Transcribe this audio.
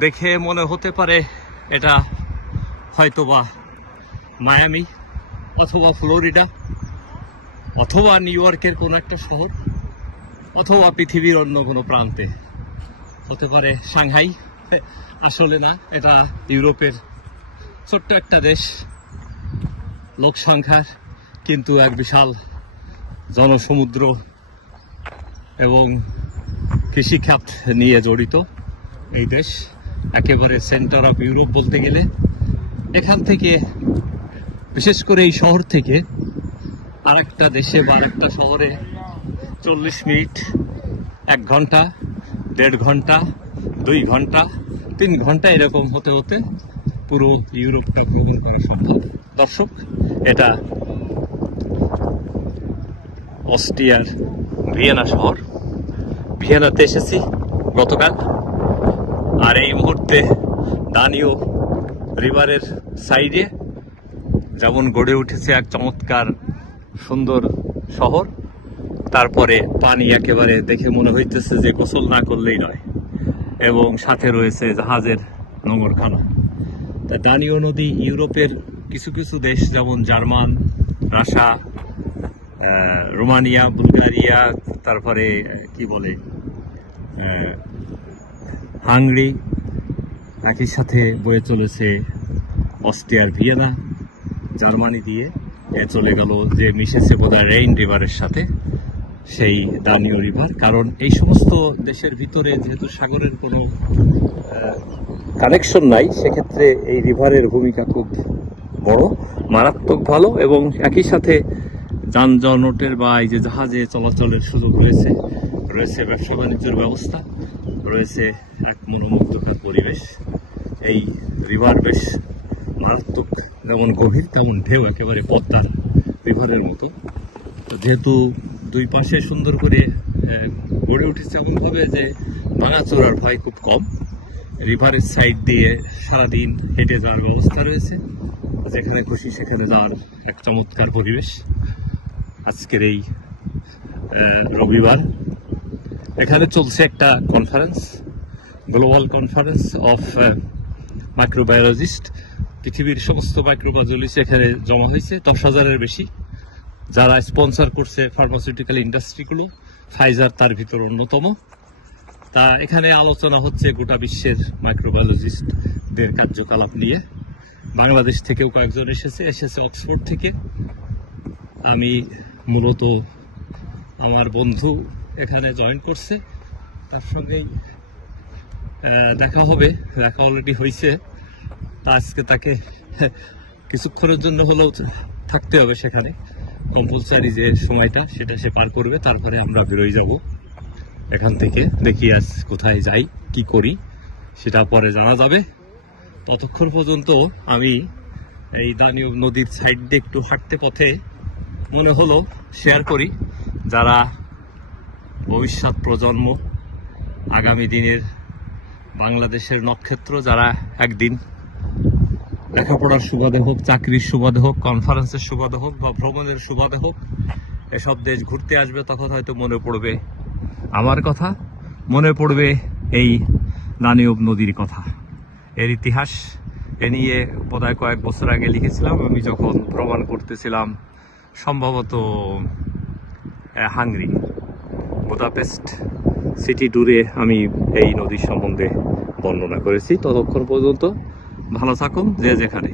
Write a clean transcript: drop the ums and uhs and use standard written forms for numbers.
দেখে মনে হতে পারে এটা হয়তোবা মায়ামি অথবা ফ্লোরিডা অথবা নিউ ইয়র্কের কোনো একটা শহর অথবা পৃথিবীর অন্য কোনো প্রান্তে, হতে পারে সাংহাই। আসলে না, এটা ইউরোপের ছোট্ট একটা দেশ, লোক সংখ্যার কিন্তু এক বিশাল জনসমুদ্র এবং কৃষিখাত নিয়ে জড়িত এই দেশ। একেবারে সেন্টার অফ ইউরোপ বলতে গেলে। এখান থেকে, বিশেষ করে এই শহর থেকে আরেকটা দেশে বা আরেকটা শহরে 40 মিনিট, 1 ঘন্টা, 1.5 ঘন্টা, 2 ঘন্টা, 3 ঘন্টা এরকম হতে হতে পুরো ইউরোপটা ভ্রমণ করা সম্ভব। দর্শক, এটা অস্ট্রিয়ার ভিয়েনা শহর। ভিয়েনাতে এসেছি গতকাল, আর এই মুহূর্তে দানিউব রিভারের সাইডে যেমন গড়ে উঠেছে এক চমৎকার সুন্দর শহর, তারপরে পানি একেবারে দেখে মনে হইতেছে যে গোসল না করলেই নয়, এবং সাথে রয়েছে জাহাজের নোঙরখানা। তা দানিউব নদী ইউরোপের কিছু কিছু দেশ যেমন জার্মান, রাশিয়া, রোমানিয়া, বুলগারিয়া, তারপরে কি বলে হাঙ্গেরি, একই সাথে বয়ে চলেছে অস্ট্রিয়ার ভিয়েনা, জার্মানি দিয়ে চলে গেল যে মিশেছে বোধহয় রেইন রিভারের সাথে, সেই দানিউব রিভার। কারণ এই সমস্ত দেশের ভিতরে যেহেতু সাগরের কোনো কানেকশন নাই, সেক্ষেত্রে এই রিভারের ভূমিকা খুব বড়, মারাত্মক ভালো। এবং একই সাথে যানজটের বা এই যে জাহাজে চলাচলের সুযোগ রয়েছে, ব্যবসা বাণিজ্যের ব্যবস্থা রয়েছে, এক মনোমুগ্ধকর পরিবেশ। এই রিভার বেশ মারাত্মক, যেমন গভীর তেমন ঢেউ, একেবারে পদ্মা রিভারের মতো। যেহেতু দুই পাশে সুন্দর করে গড়ে উঠেছে এমনভাবে যে ভাঙাচোরার ভয় খুব কম, রিভারের সাইড দিয়ে সারাদিন হেঁটে যাওয়ার ব্যবস্থা রয়েছে, যেখানে খুশি সেখানে যাওয়ার এক চমৎকার পরিবেশ। আজকের এই রবিবার এখানে চলছে একটা conference, global conference of microbiologist. পৃথিবীর সমস্ত মাইক্রোবায়োলজিস্ট এখানে জমা হয়েছে, 10,000-এর বেশি, যারা স্পন্সর করছে ফার্মাসিউটিক্যাল ইন্ডাস্ট্রিগুলো, ফাইজার তার ভিতর অন্যতম। তা এখানে আলোচনা হচ্ছে গোটা বিশ্বের মাইক্রোবায়োলজিস্টদের কার্যকলাপ নিয়ে। বাংলাদেশ থেকেও কয়েকজন এসেছে অক্সফোর্ড থেকে। আমি মূলত আমার বন্ধু এখানে জয়েন করছে, তার সঙ্গেই দেখা হবে, দেখা অলরেডি হয়েছে। তা আজকে তাকে কিছুক্ষণের জন্য হলেও থাকতে হবে সেখানে, কম্পালসারি যে সময়টা সেটা সে পার করবে, তারপরে আমরা বেরোয় যাব এখান থেকে। দেখি আজ কোথায় যাই, কি করি, সেটা পরে জানা যাবে। ততক্ষণ পর্যন্ত আমি এই দানিউব নদীর সাইড দিয়ে একটু হাঁটতে পথে মনে হলো শেয়ার করি, যারা ভবিষ্যৎ প্রজন্ম, আগামী দিনের বাংলাদেশের নক্ষত্র, যারা একদিন লেখাপড়ার সুবাদে হোক, চাকরির সুবাদে হোক, কনফারেন্সের সুবাদে হোক বা ভ্রমণের সুবাদে হোক এসব দেশ ঘুরতে আসবে, তখন হয়তো মনে পড়বে আমার কথা, মনে পড়বে এই দানিউব নদীর কথা, এর ইতিহাস। এ নিয়ে বোধহয় কয়েক বছর আগে লিখেছিলাম আমি, যখন ভ্রমণ করতেছিলাম সম্ভবত হাঙ্গেরি, বুদাপেস্ট সিটি ট্যুরে আমি এই নদীর সম্বন্ধে বর্ণনা করেছি। ততক্ষণ পর্যন্ত ভালো থাকুন যে যেখানে।